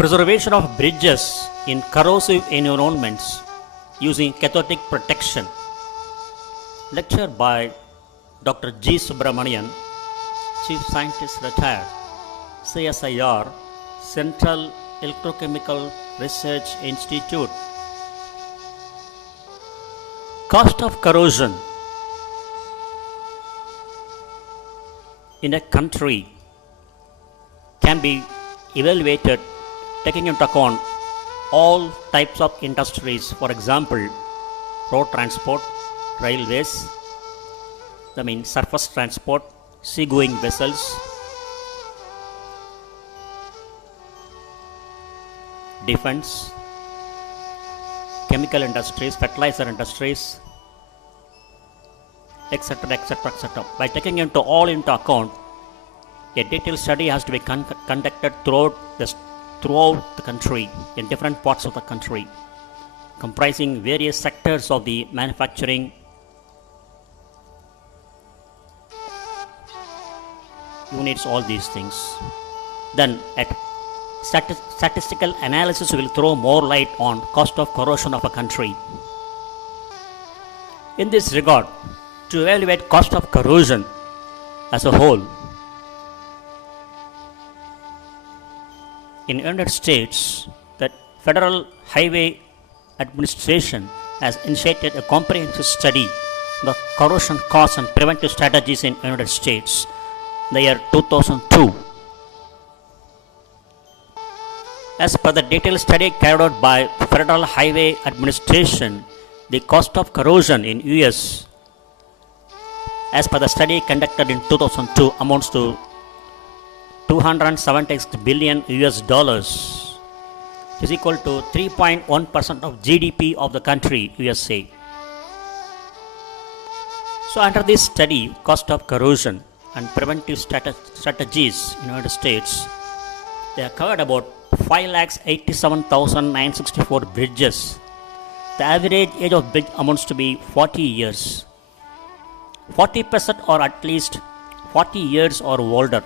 Preservation of bridges in corrosive environments using cathodic protection. Lecture by Dr.G. Chief Scientist Retired, CSIR, Central Electrochemical Research Institute. Cost of corrosion in a country can be evaluated taking into account all types of industries, for example, road transport, railways, surface transport, seagoing vessels, defense, chemical industries, fertilizer industries, etc., etc., etc. By taking all into account, a detailed study has to be conducted throughout the country, in different parts of the country, comprising various sectors of the manufacturing units, all these things. Then statistical analysis will throw more light on cost of corrosion of a country. In this regard, to evaluate cost of corrosion as a whole, in United States, the Federal Highway Administration has initiated a comprehensive study of the corrosion cause and preventive strategies in United States in the year 2002. As per the detailed study carried out by Federal Highway Administration, the cost of corrosion in US, as per the study conducted in 2002, amounts to $276 billion US dollars, is equal to 3.1% of GDP of the country USA. So under this study, cost of corrosion and preventive strategies in the United States, they have covered about 5,87,964 bridges. The average age of bridge amounts to be 40 years. 40% are at least 40 years or older.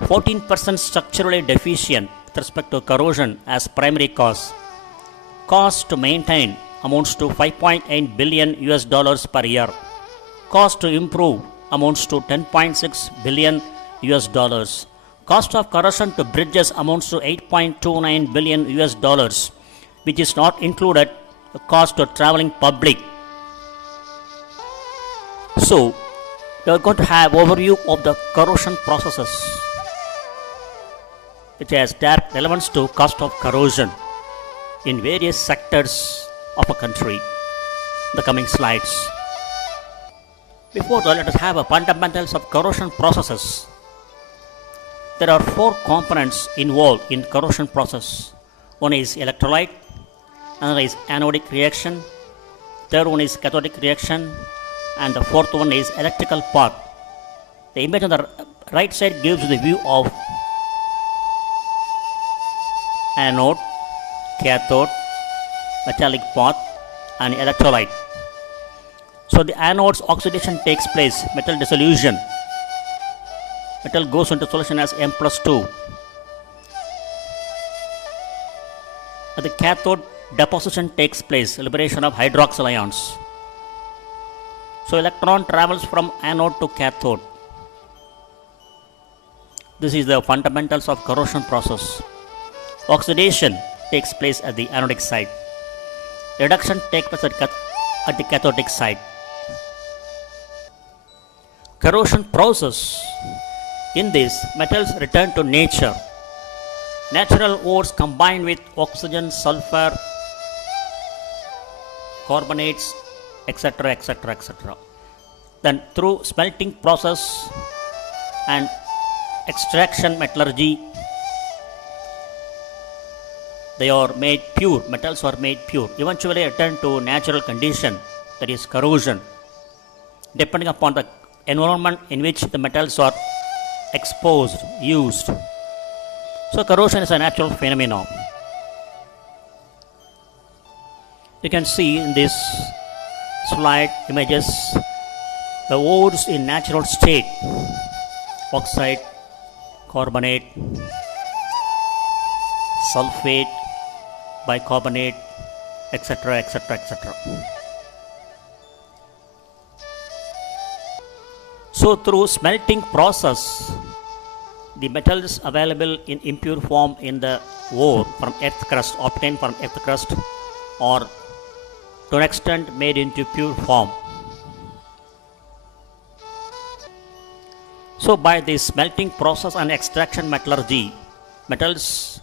14% structurally deficient with respect to corrosion as primary cause. Cost to maintain amounts to 5.8 billion US dollars per year. Cost to improve amounts to 10.6 billion US dollars. Cost of corrosion to bridges amounts to 8.29 billion US dollars, which is not included the cost to traveling public. So, we are going to have overview of the corrosion processes, which has direct relevance to cost of corrosion in various sectors of a country. The coming slides. Before that, let us have a fundamentals of corrosion processes. There are 4 components involved in corrosion process. One is electrolyte, another is anodic reaction, third one is cathodic reaction, and the fourth one is electrical part. The image on the right side gives the view of anode, cathode, metallic path, and electrolyte. So the anode's oxidation takes place, metal dissolution. Metal goes into solution as M+2. At the cathode, deposition takes place, liberation of hydroxyl ions. So electron travels from anode to cathode. This is the fundamentals of corrosion process. Oxidation takes place at the anodic side. Reduction takes place at the cathodic side. Corrosion process. In this, metals return to nature. Natural ores combined with oxygen, sulfur, carbonates, etc., etc., etc. Then through smelting process and extraction metallurgy, they are made pure, metals are made pure, eventually return to natural condition, that is corrosion, depending upon the environment in which the metals are exposed, used. So corrosion is a natural phenomenon. You can see in this slide images the ores in natural state, oxide, carbonate, sulfate, bicarbonate, etc., etc., etc. So through smelting process, the metals available in impure form in the ore from earth crust, obtained from earth crust, or to an extent made into pure form. So by this smelting process and extraction metallurgy, metals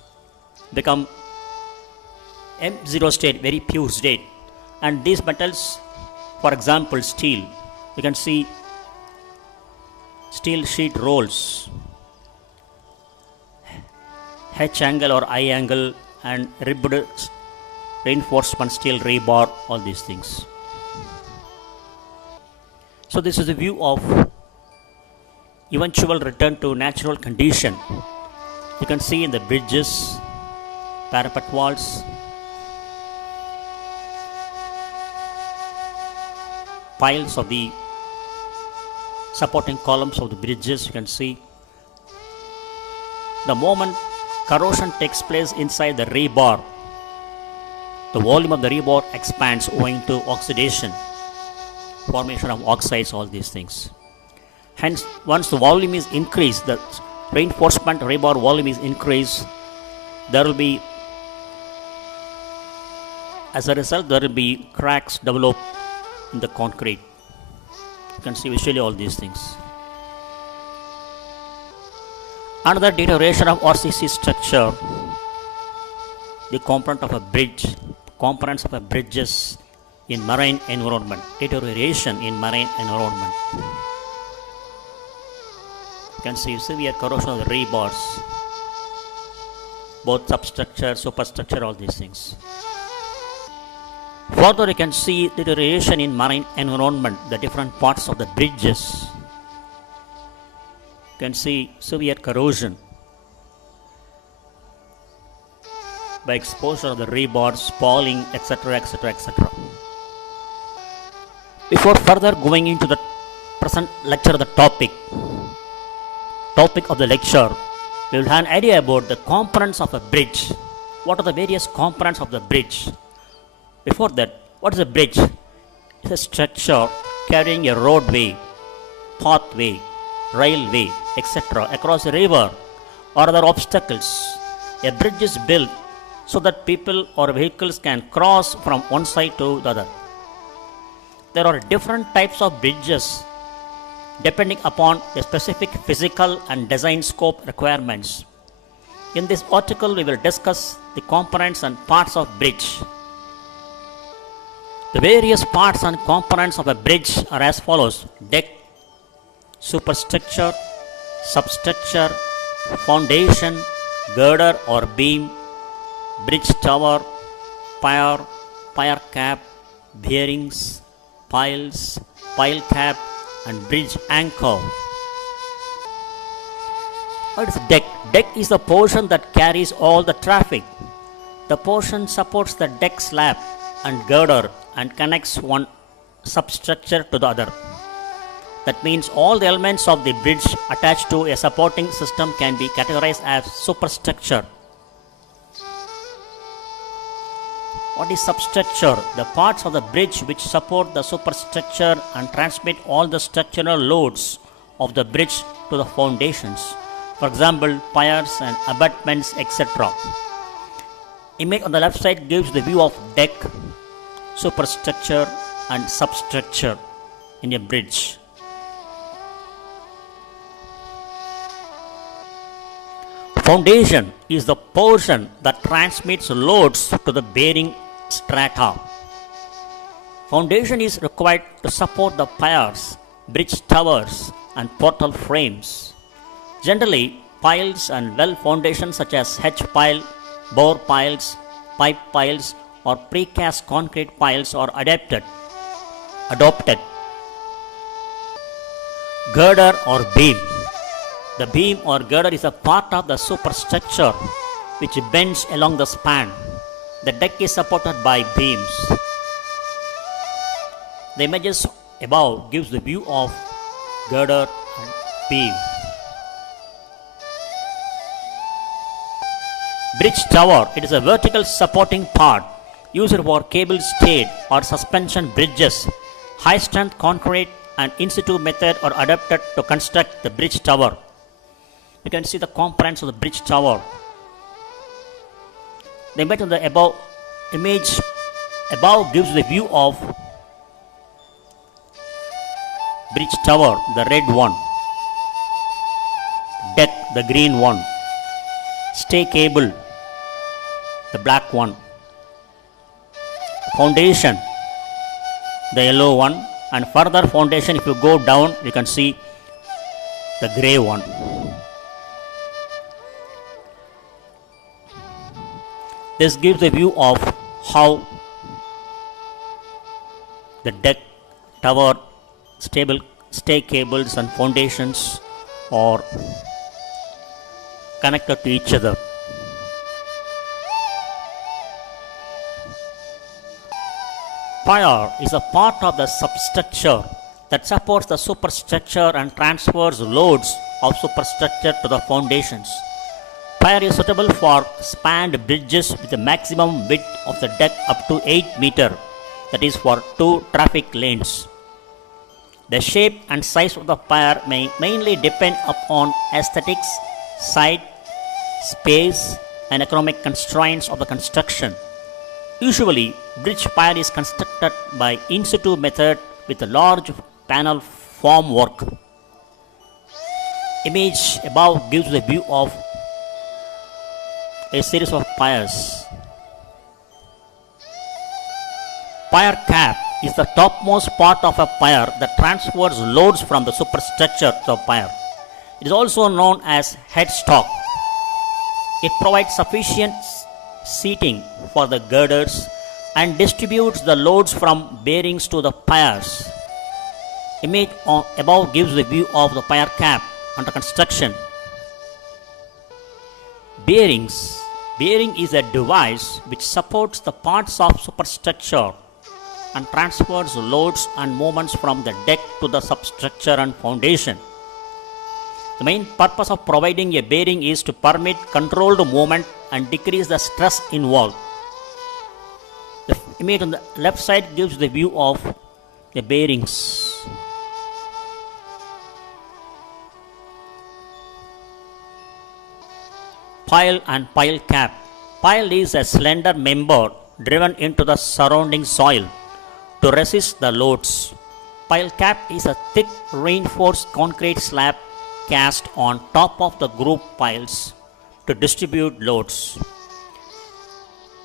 become M0 state, very pure state. And these metals, for example steel, you can see steel sheet rolls, H angle or I angle, and ribbed reinforcement steel rebar, all these things. So this is a view of eventual return to natural condition. You can see in the bridges, parapet walls, piles of the supporting columns of the bridges. You can see the moment corrosion takes place inside the rebar, the volume of the rebar expands owing to oxidation, formation of oxides, all these things. Hence, once the volume is increased, the reinforcement rebar volume is increased, there will be, as a result, there will be cracks develop in the concrete. You can see visually all these things. Another deterioration of RCC structure, the component of a bridge, components of a bridges in marine environment, deterioration in marine environment. You can see severe corrosion of the rebars, both substructure, superstructure, all these things. Further, you can see deterioration in marine environment, the different parts of the bridges. You can see severe corrosion by exposure of the rebars, spalling, etc., etc., etc. Before further going into the present lecture, the topic of the lecture, we will have an idea about the components of a bridge. What are the various components of the bridge? Before that, what is a bridge? It's a structure carrying a roadway, pathway, railway, etc. across a river or other obstacles. A bridge is built so that people or vehicles can cross from one side to the other. There are different types of bridges depending upon the specific physical and design scope requirements. In this article, we will discuss the components and parts of bridge. The various parts and components of a bridge are as follows: deck, superstructure, substructure, foundation, girder or beam, bridge tower, pier, pier cap, bearings, piles, pile cap, and bridge anchor. What is deck? Deck is the portion that carries all the traffic. The portion supports the deck slab and girder and connects one substructure to the other. That means all the elements of the bridge attached to a supporting system can be categorized as superstructure. What is substructure? The parts of the bridge which support the superstructure and transmit all the structural loads of the bridge to the foundations. For example, piers and abutments, etc. Image on the left side gives the view of deck, superstructure and substructure in a bridge. Foundation is the portion that transmits loads to the bearing strata. Foundation is required to support the piers, bridge towers and portal frames. Generally, piles and well foundations such as H pile, bore piles, pipe piles or precast concrete piles are adopted. Girder or beam. The beam or girder is a part of the superstructure which bends along the span. The deck is supported by beams. The images above gives the view of girder and beam. Bridge tower, it is a vertical supporting part used for cable stayed or suspension bridges. High strength concrete and in situ method are adapted to construct the bridge tower. You can see the components of the bridge tower. The image on the image above gives the view of bridge tower, the red one, deck, the green one, stay cable, the black one, foundation, the yellow one, and further foundation, if you go down you can see the grey one. This gives a view of how the deck, tower, stay cables and foundations are connected to each other. Pier is a part of the substructure that supports the superstructure and transfers loads of superstructure to the foundations. Pier is suitable for spanned bridges with a maximum width of the deck up to 8 meters, that is for 2 traffic lanes. The shape and size of the pier may mainly depend upon aesthetics, site, space, and economic constraints of the construction. Usually, bridge pier is constructed by in situ method with a large panel formwork. Image above gives a view of a series of piers. Pier cap is the topmost part of a pier that transfers loads from the superstructure to the pier. It is also known as headstock. It provides sufficient seating for the girders and distributes the loads from bearings to the piers. Image above gives the view of the pier cap under construction. Bearings. Bearing is a device which supports the parts of superstructure and transfers loads and movements from the deck to the substructure and foundation. The main purpose of providing a bearing is to permit controlled movement and decrease the stress involved. The image on the left side gives the view of the bearings. Pile and pile cap. Pile is a slender member driven into the surrounding soil to resist the loads. Pile cap is a thick reinforced concrete slab cast on top of the group piles to distribute loads.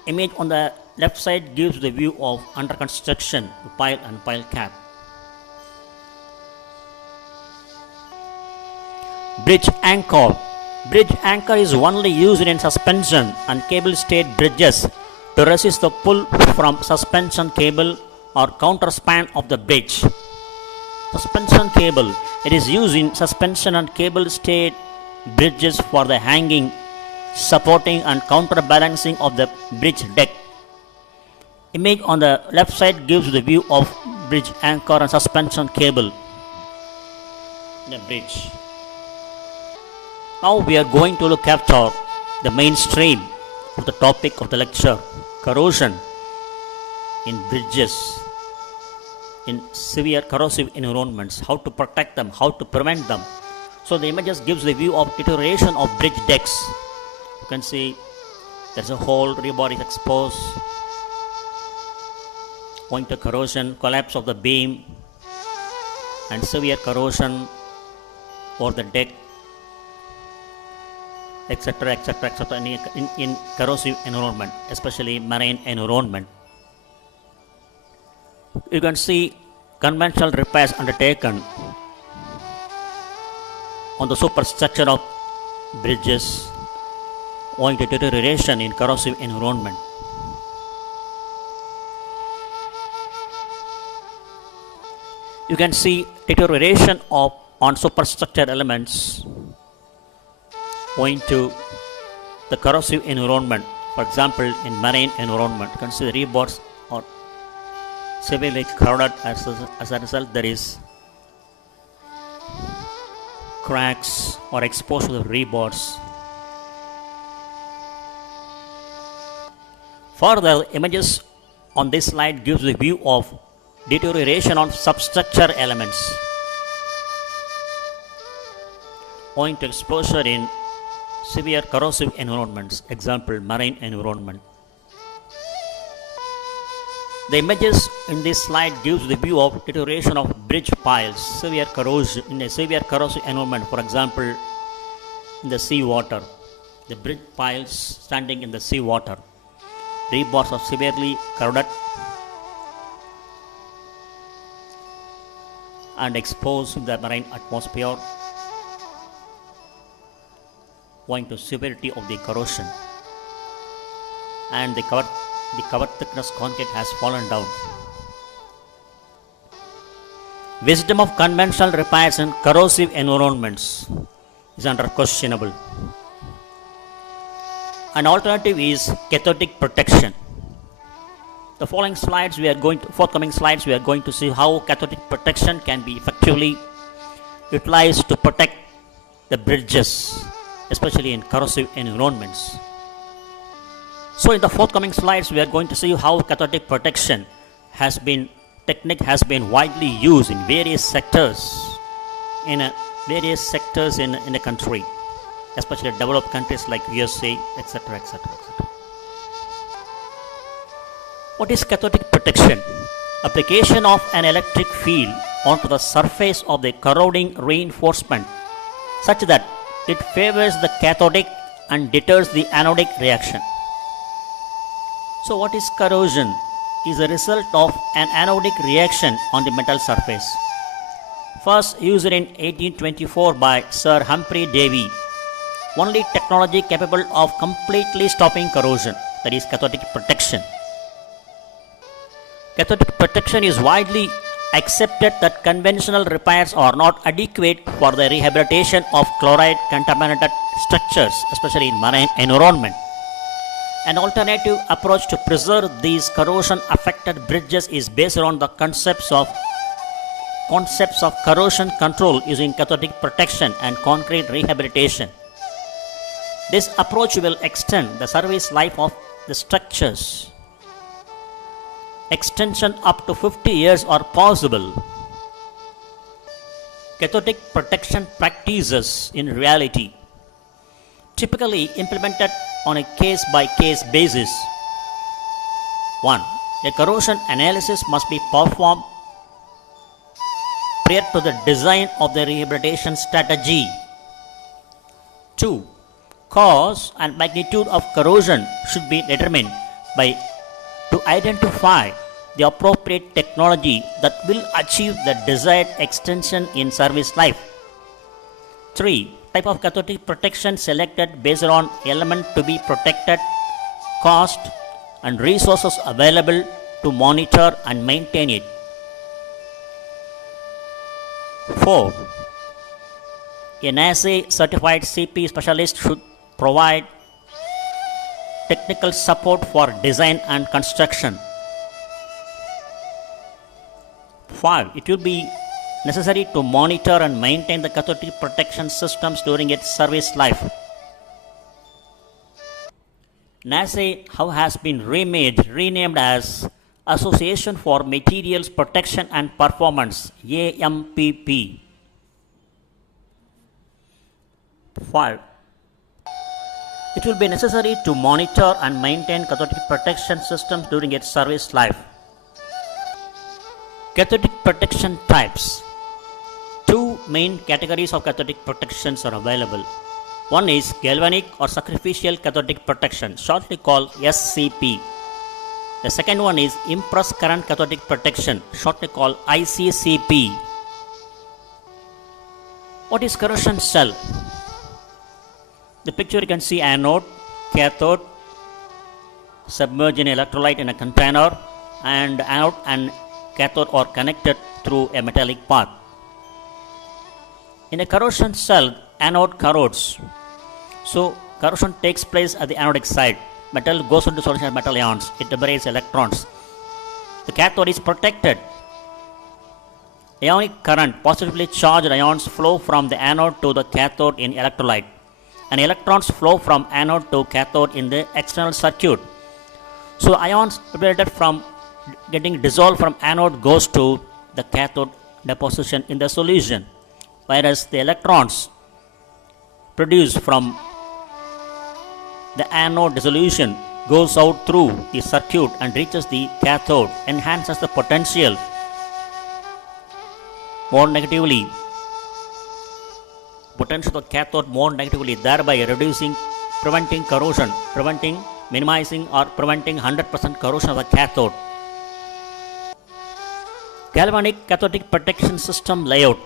Image on the left side gives the view of under construction pile and pile cap. Bridge anchor. Bridge anchor is only used in suspension and cable stayed bridges to resist the pull from suspension cable or counterspan of the bridge. Suspension cable. It is used in suspension and cable stayed bridges for the hanging, supporting and counterbalancing of the bridge deck. Image on the left side gives the view of bridge anchor and suspension cable in a bridge. Now we are going to look after the mainstream of the topic of the lecture, corrosion in bridges, in severe corrosive environments, how to protect them, how to prevent them. So the images gives the view of deterioration of bridge decks. You can see there's a hole, rebar is exposed, owing to corrosion, collapse of the beam, and severe corrosion over the deck, etc., etc., etc. in corrosive environment, especially marine environment. You can see conventional repairs undertaken on the superstructure of bridges owing to deterioration in corrosive environment. You can see deterioration on superstructure elements owing to the corrosive environment. For example, in marine environment, you can see the rebars are severely corroded. As a result, there is cracks or exposure to the rebars. Further, images on this slide gives the view of deterioration of substructure elements owing to exposure in severe corrosive environments, example marine environment. The images in this slide gives the view of deterioration of bridge piles, severe corrosion in a severe corrosive environment, for example in the sea water. The bridge piles standing in the sea water, rebars are severely corroded and exposed in the marine atmosphere owing to severity of the corrosion, and the cover thickness concrete has fallen down. Wisdom of conventional repairs in corrosive environments is under questionable. An alternative is cathodic protection. The forthcoming slides we are going to see how cathodic protection can be effectively utilized to protect the bridges, especially in corrosive environments. So in the forthcoming slides we are going to see how cathodic protection technique has been widely used in various sectors in the country, especially developed countries like USA, etc. etc. etc. What is cathodic protection? Application of an electric field onto the surface of the corroding reinforcement such that it favors the cathodic and deters the anodic reaction. So what is corrosion? Is a result of an anodic reaction on the metal surface. First used in 1824 by Sir Humphrey Davy. Only technology capable of completely stopping corrosion, that is cathodic protection. Cathodic protection is widely accepted that conventional repairs are not adequate for the rehabilitation of chloride contaminated structures, especially in marine environment. An alternative approach to preserve these corrosion affected bridges is based on the concepts of corrosion control using cathodic protection and concrete rehabilitation. This approach will extend the service life of the structures. Extension up to 50 years are possible. Cathodic protection practices in reality typically implemented on a case-by-case basis. 1. A corrosion analysis must be performed prior to the design of the rehabilitation strategy. 2. Cause and magnitude of corrosion should be determined to identify the appropriate technology that will achieve the desired extension in service life. 3. Type of cathodic protection selected based on element to be protected, cost and resources available to monitor and maintain it. 4. A NASA certified CP specialist should provide technical support for design and construction. 5. It will be necessary to monitor and maintain the cathodic protection systems during its service life. NASA has been renamed as Association for Materials Protection and Performance, AMPP. 5. It will be necessary to monitor and maintain cathodic protection systems during its service life. Cathodic protection types. Two main categories of cathodic protections are available. One is galvanic or sacrificial cathodic protection, shortly called SCP. The second one is impulse current cathodic protection, shortly called ICCP. What is corrosion cell? The picture you can see anode, cathode, submerged in electrolyte in a container, and anode and cathode are connected through a metallic path. In a corrosion cell, anode corrodes. So corrosion takes place at the anodic side. Metal goes into solution of metal ions. It liberates electrons. The cathode is protected. Ionic current, positively charged ions flow from the anode to the cathode in electrolyte, and electrons flow from anode to cathode in the external circuit. So ions liberated from getting dissolved from anode goes to the cathode deposition in the solution, whereas the electrons produced from the anode dissolution goes out through the circuit and reaches the cathode, enhances the potential more negatively, potential of the cathode more negatively, thereby preventing corrosion, minimizing or preventing 100% corrosion of the cathode. Galvanic cathodic protection system layout.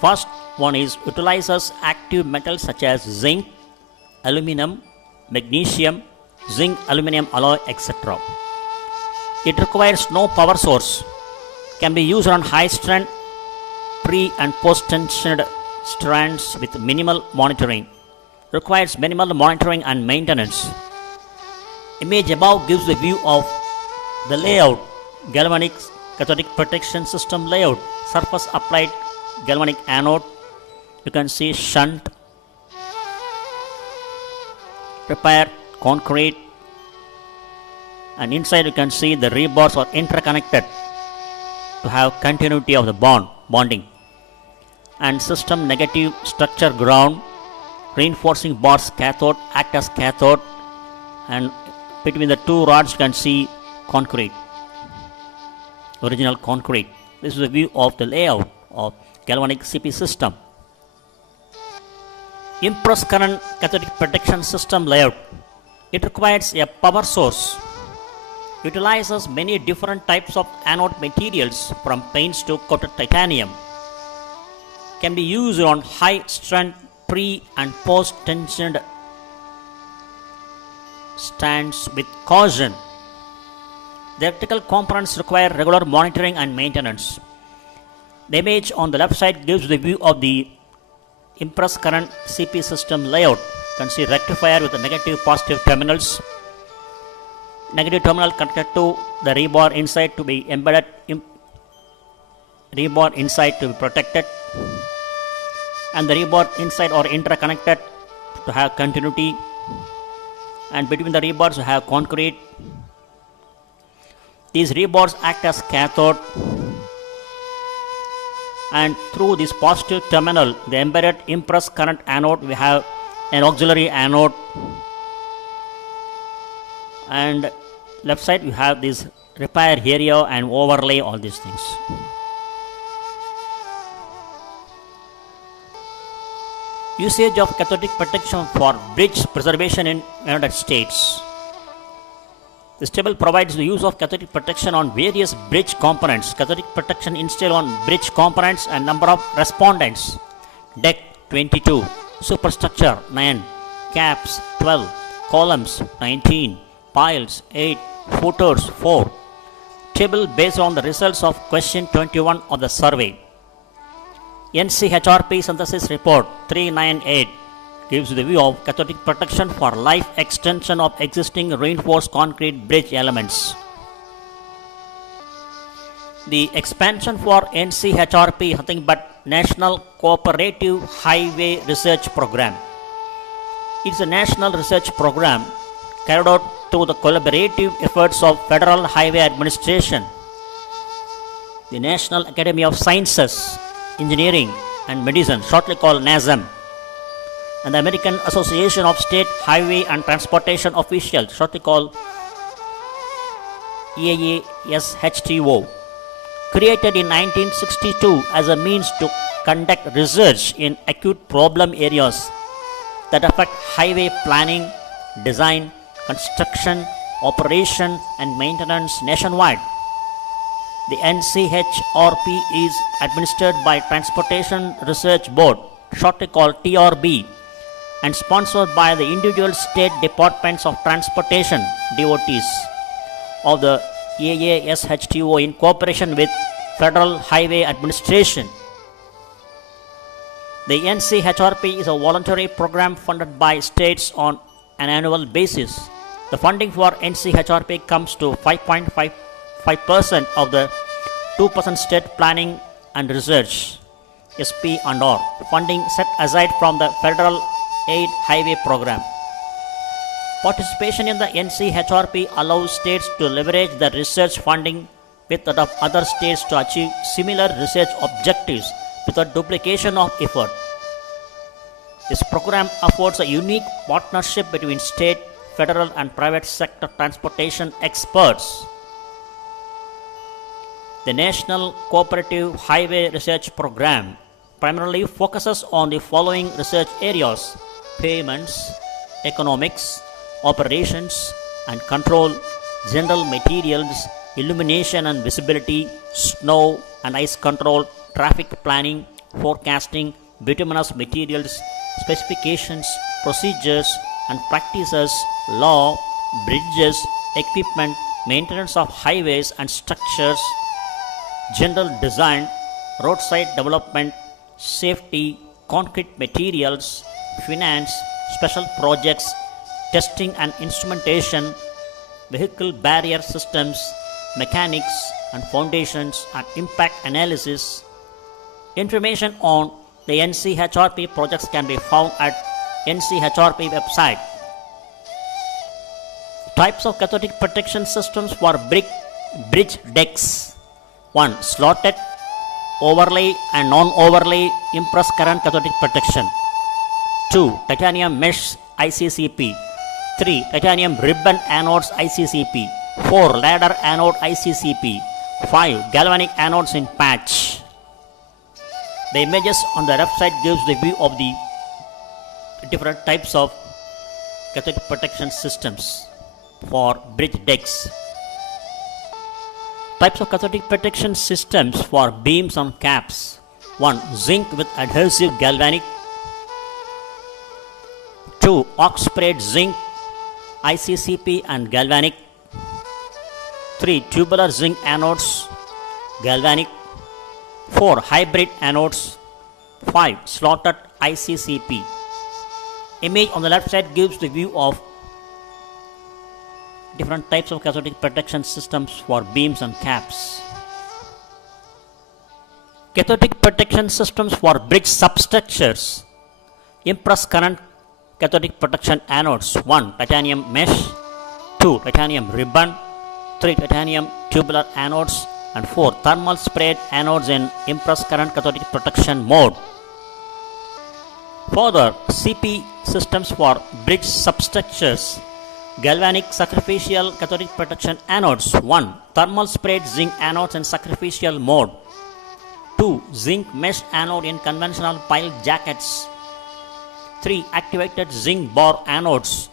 First one is utilizes active metals such as zinc, aluminum, magnesium, zinc, aluminum alloy, etc. It requires no power source, can be used on high strength, pre and post tensioned strands with minimal monitoring, requires minimal monitoring and maintenance. Image above gives a view of the layout, galvanic cathodic protection system layout. Surface applied galvanic anode, you can see shunt, repair, concrete, and inside you can see the rebars are interconnected to have continuity of the bonding. And system negative structure ground, reinforcing bars cathode, act as cathode, and between the two rods you can see concrete, original concrete. This is a view of the layout of galvanic CP system. Impulse current cathodic protection system layout. It requires a power source, utilizes many different types of anode materials from paints to coated titanium, can be used on high strength pre and post tensioned stands with corrosion. The electrical components require regular monitoring and maintenance. The image on the left side gives the view of the impulse current CP system layout. You can see rectifier with the negative positive terminals. Negative terminal connected to the rebar inside to be embedded, rebar inside to be protected, and the rebar inside are interconnected to have continuity, and between the rebars you have concrete. These rebars act as cathode, and through this positive terminal, the embedded impulse current anode, we have an auxiliary anode, and left side you have this repair area and overlay, all these things. Usage of cathodic protection for bridge preservation in United States. This table provides the use of cathodic protection on various bridge components. Cathodic protection installed on bridge components and number of respondents. Deck 22, superstructure 9, caps 12, columns 19, piles 8, footers 4. Table based on the results of question 21 of the survey. NCHRP synthesis report 398 gives the view of cathodic protection for life extension of existing reinforced concrete bridge elements. The expansion for NCHRP nothing but National Cooperative Highway Research Program. It's a national research program carried out through the collaborative efforts of Federal Highway Administration, the National Academy of Sciences, Engineering and Medicine, shortly called NASM, and the American Association of State Highway and Transportation Officials, shortly called EASHTO, created in 1962 as a means to conduct research in acute problem areas that affect highway planning, design, construction, operation and maintenance nationwide. The NCHRP is administered by Transportation Research Board, shortly called TRB, and sponsored by the individual state departments of transportation (DOTs) of the AASHTO in cooperation with Federal Highway Administration. The NCHRP is a voluntary program funded by states on an annual basis. The funding for NCHRP comes to 5.55% of the 2% state planning and research SP and R funding set aside from the Federal Aid Highway Program. Participation in the NCHRP allows states to leverage the research funding with that of other states to achieve similar research objectives without duplication of effort. This program affords a unique partnership between state, federal, and private sector transportation experts. The National Cooperative Highway Research Program primarily focuses on the following research areas: payments, economics, operations and control, general materials, illumination and visibility, snow and ice control, traffic planning, forecasting, bituminous materials, specifications, procedures and practices, law, bridges, equipment, maintenance of highways and structures, general design, roadside development, safety, concrete materials, finance, special projects, testing and instrumentation, vehicle barrier systems, mechanics and foundations and impact analysis. Information on the NCHRP projects can be found at NCHRP website. Types of cathodic protection systems for bridge decks. 1. Slotted, overlay and non-overlay impress current cathodic protection. 2. Titanium mesh ICCP. 3. Titanium ribbon anodes ICCP. 4. Ladder anode ICCP. 5. Galvanic anodes in patch. The images on the left side gives the view of the different types of cathodic protection systems for bridge decks. Types of cathodic protection systems for beams and caps. 1. Zinc with adhesive galvanic. 2. Ox-sprayed zinc, ICCP and galvanic. 3. Tubular zinc anodes, galvanic. 4. Hybrid anodes. 5. Slotted ICCP. Image on the left side gives the view of different types of cathodic protection systems for beams and caps. Cathodic protection systems for bridge substructures. Impress current cathodic protection anodes. 1. Titanium mesh. 2. Titanium ribbon. 3. Titanium tubular anodes. And 4. Thermal sprayed anodes in impress current cathodic protection mode. Further, CP systems for bridge substructures. Galvanic sacrificial cathodic protection anodes. 1. Thermal sprayed zinc anodes in sacrificial mode. 2. Zinc mesh anode in conventional pile jackets. 3. Activated zinc bar anodes.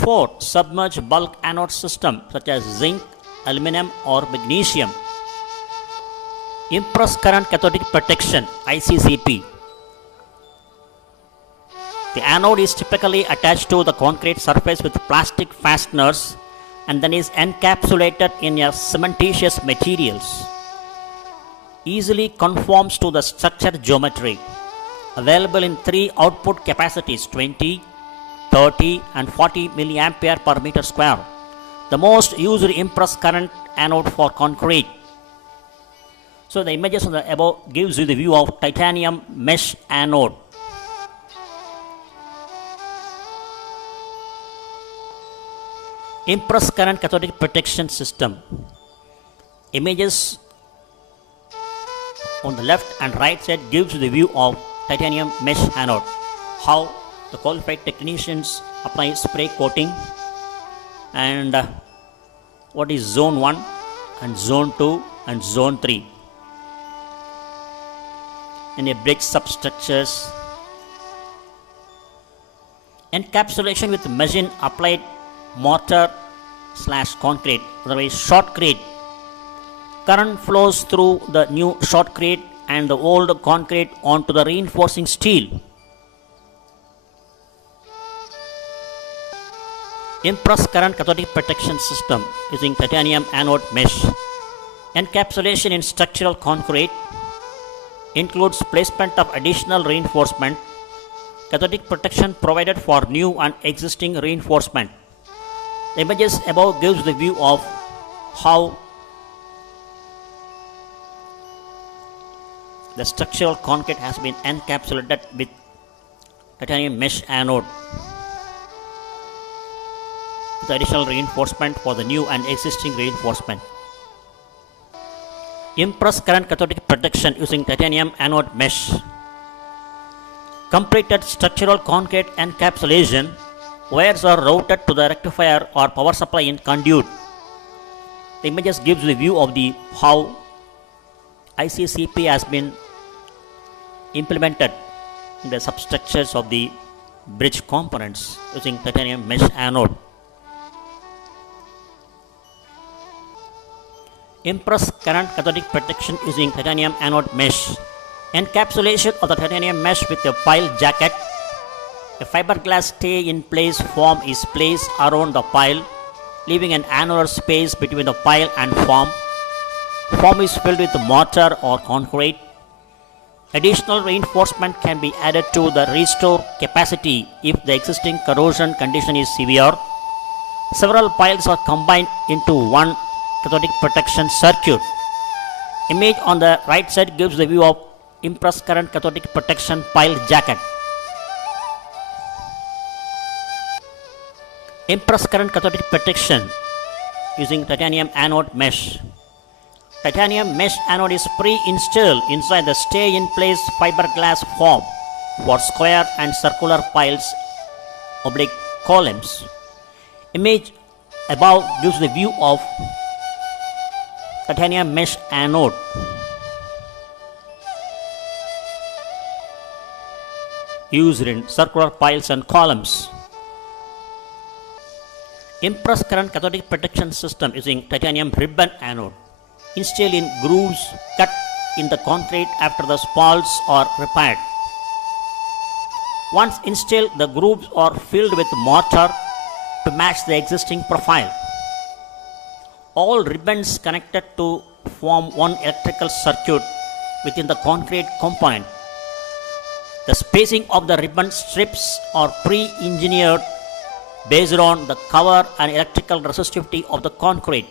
4. Submerged bulk anode system such as zinc, aluminum or magnesium. Impress current cathodic protection ICCP. The anode is typically attached to the concrete surface with plastic fasteners and then is encapsulated in a cementitious materials. Easily conforms to the structure geometry. Available in 3 output capacities: 20, 30 and 40 milliampere per meter square. The most used impress current anode for concrete. So the images on the above gives you the view of titanium mesh anode. Impress current cathodic protection system. Images on the left and right side gives you the view of titanium mesh anode. How the qualified technicians apply spray coating and what is zone 1 and zone 2 and zone 3 in a bridge substructures. Encapsulation with machine applied mortar / concrete, otherwise shotcrete. Current flows through the new shotcrete and the old concrete onto the reinforcing steel. Impress current cathodic protection system using titanium anode mesh. Encapsulation in structural concrete includes placement of additional reinforcement. Cathodic protection provided for new and existing reinforcement. The images above gives the view of how the structural concrete has been encapsulated with titanium mesh anode. with additional reinforcement for the new and existing reinforcement. Impressed current cathodic protection using titanium anode mesh. Completed structural concrete encapsulation. Wires are routed to the rectifier or power supply in conduit. The images gives the view of the how ICCP has been implemented in the substructures of the bridge components using titanium mesh anode. Impressed current cathodic protection using titanium anode mesh. Encapsulation of the titanium mesh with a pile jacket. A fiberglass stay-in-place form is placed around the pile, leaving an annular space between the pile and form. Form is filled with mortar or concrete. Additional reinforcement can be added to the restore capacity if the existing corrosion condition is severe. Several piles are combined into one cathodic protection circuit. Image on the right side gives the view of impressed current cathodic protection pile jacket. Impressed current cathodic protection using titanium anode mesh. Titanium mesh anode is pre-installed inside the stay-in-place fiberglass form for square and circular piles oblique columns. Image above gives the view of titanium mesh anode. Used in circular piles and columns. Impressed current cathodic protection system using titanium ribbon anode. Installed in grooves cut in the concrete after the spalls are repaired. Once installed, the grooves are filled with mortar to match the existing profile. All ribbons connected to form one electrical circuit within the concrete component. The spacing of the ribbon strips are pre-engineered based on the cover and electrical resistivity of the concrete.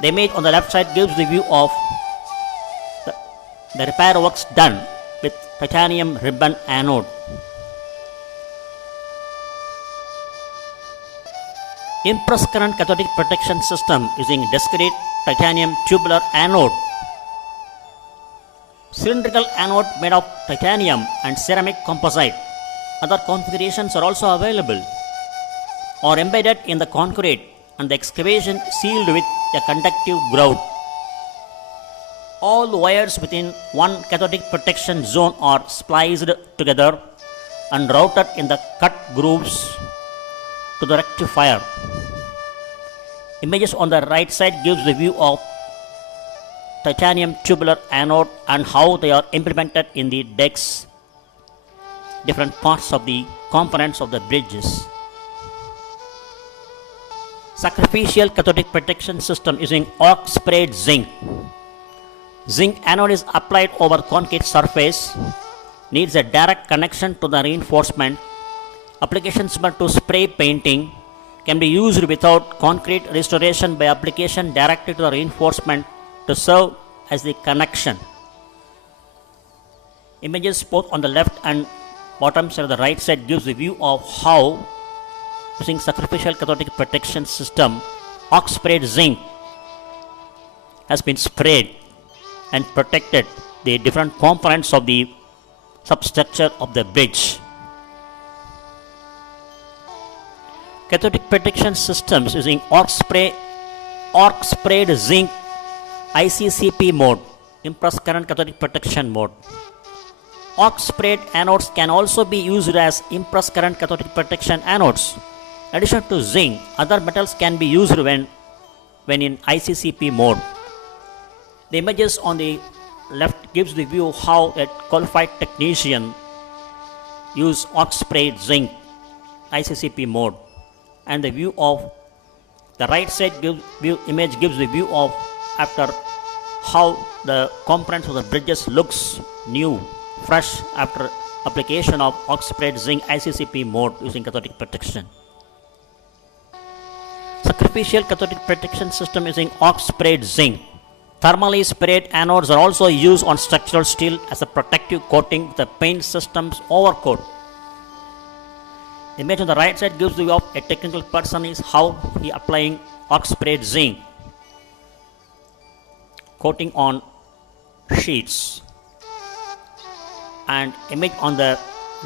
The image on the left side gives the view of the repair works done with titanium ribbon anode. Impressed current cathodic protection system using discrete titanium tubular anode. Cylindrical anode made of titanium and ceramic composite. Other configurations are also available or embedded in the concrete and the excavation sealed with a conductive grout. All wires within one cathodic protection zone are spliced together and routed in the cut grooves to the rectifier. Images on the right side gives the view of titanium tubular anode and how they are implemented in the decks, different parts of the components of the bridges. Sacrificial cathodic protection system using arc sprayed zinc. Zinc anode is applied over concrete surface, needs a direct connection to the reinforcement. Application similar to spray painting, can be used without concrete restoration by application directly to the reinforcement to serve as the connection. Images both on the left and bottom side of the right side gives the view of how using sacrificial cathodic protection system arc sprayed zinc has been sprayed and protected the different components of the substructure of the bridge. Cathodic protection systems using arc sprayed zinc ICCP mode, impressed current cathodic protection mode. Arc sprayed anodes can also be used as impressed current cathodic protection anodes. In addition to zinc, other metals can be used when in ICCP mode. The images on the left gives the view how a qualified technician use arc sprayed zinc ICCP mode, and the view of the right side image gives the view of after how the components of the bridges looks new, fresh after application of arc sprayed zinc ICCP mode using cathodic protection. Sacrificial cathodic protection system using arc sprayed zinc. Thermally sprayed anodes are also used on structural steel as a protective coating with the paint system's overcoat. Image on the right side gives the view of a technical person is how he applying arc sprayed zinc coating on sheets. And image on the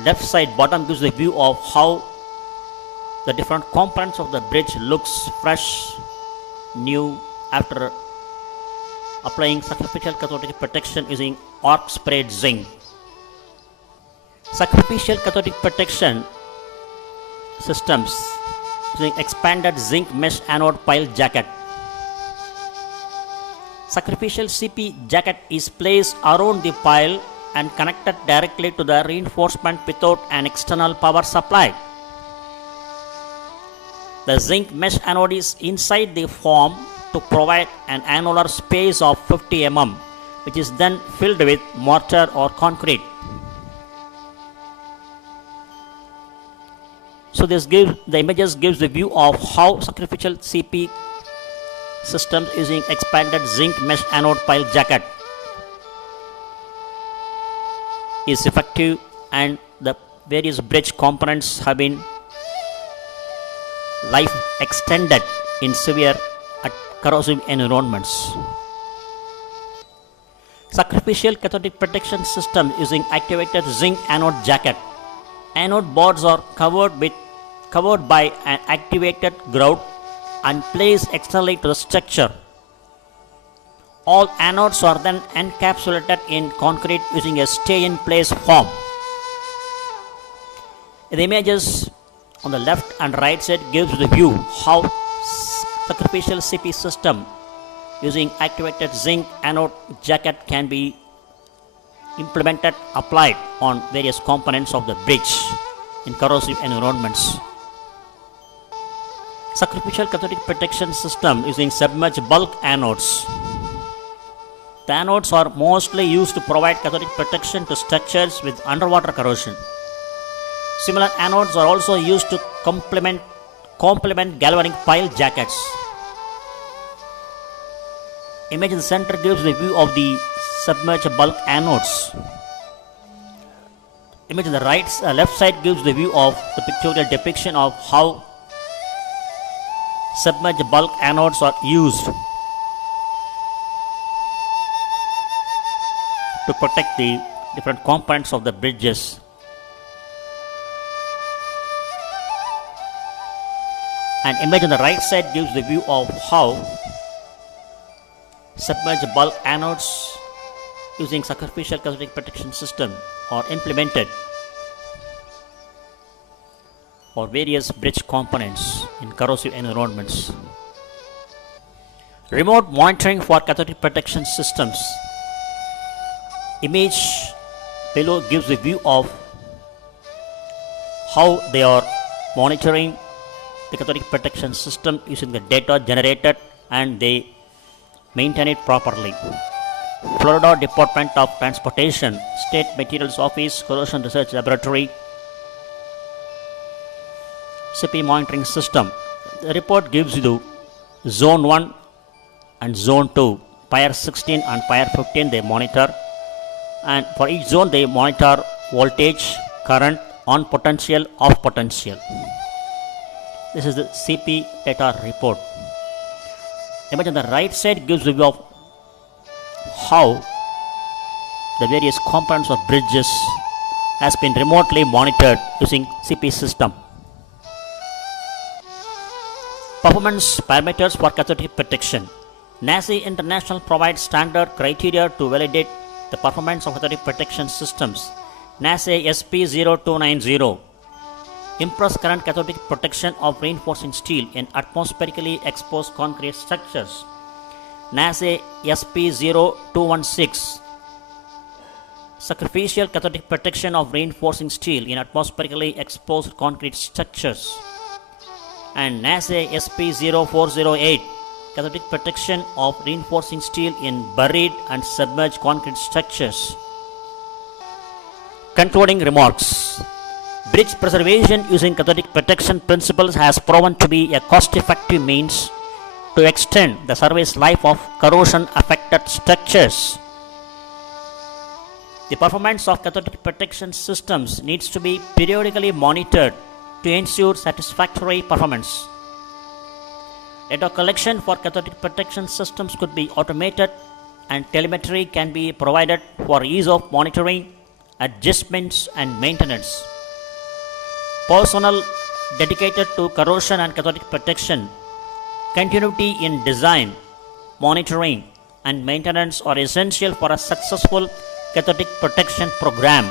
left side bottom gives the view of how the different components of the bridge looks fresh, new after applying sacrificial cathodic protection using arc sprayed zinc. Sacrificial cathodic protection systems using expanded zinc mesh anode pile jacket. Sacrificial CP jacket is placed around the pile and connected directly to the reinforcement without an external power supply. The zinc mesh anode is inside the form to provide an annular space of 50 mm, which is then filled with mortar or concrete. So the images gives the view of how sacrificial CP systems using expanded zinc mesh anode pile jacket is effective, and the various bridge components have been life extended in severe corrosive environments. Sacrificial cathodic protection system using activated zinc anode jacket. Anode boards are covered by an activated grout and placed externally to the structure. All anodes are then encapsulated in concrete using a stay-in-place form. The images on the left and right side gives the view how sacrificial CP system using activated zinc anode jacket can be applied on various components of the bridge in corrosive environments. Sacrificial cathodic protection system using submerged bulk anodes. The anodes are mostly used to provide cathodic protection to structures with underwater corrosion. Similar anodes are also used to complement galvanic pile jackets. Image in the center gives the view of the submerged bulk anodes. Image on the left side gives the view of the pictorial depiction of how submerged bulk anodes are used to protect the different components of the bridges. An image on the right side gives the view of how submerged bulk anodes using sacrificial cathodic protection system are implemented for various bridge components in corrosive environments. Remote monitoring for cathodic protection systems. Image below gives a view of how they are monitoring the cathodic protection system using the data generated, and they maintain it properly. Florida Department of Transportation, State Materials Office, Corrosion Research Laboratory, CP monitoring system. The report gives you zone 1 and zone 2, Pyre 16 and Pyre 15 they monitor, and for each zone they monitor voltage, current, on potential, off potential. This is the CP data report. Image on the right side gives a view of how the various components of bridges has been remotely monitored using CP system. Performance parameters for cathodic protection. NASA International provides standard criteria to validate the performance of cathodic protection systems. NASA SP0290 impress current cathodic protection of reinforcing steel in atmospherically exposed concrete structures. NASA SP0216 sacrificial cathodic protection of reinforcing steel in atmospherically exposed concrete structures. And NASA SP0408 cathodic protection of reinforcing steel in buried and submerged concrete structures. Concluding remarks. Bridge preservation using cathodic protection principles has proven to be a cost-effective means to extend the service life of corrosion-affected structures. The performance of cathodic protection systems needs to be periodically monitored to ensure satisfactory performance. Data collection for cathodic protection systems could be automated and telemetry can be provided for ease of monitoring, adjustments and maintenance. Personnel dedicated to corrosion and cathodic protection, continuity in design, monitoring and maintenance are essential for a successful cathodic protection program.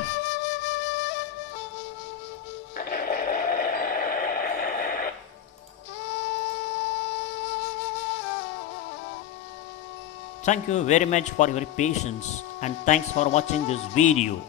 Thank you very much for your patience and thanks for watching this video.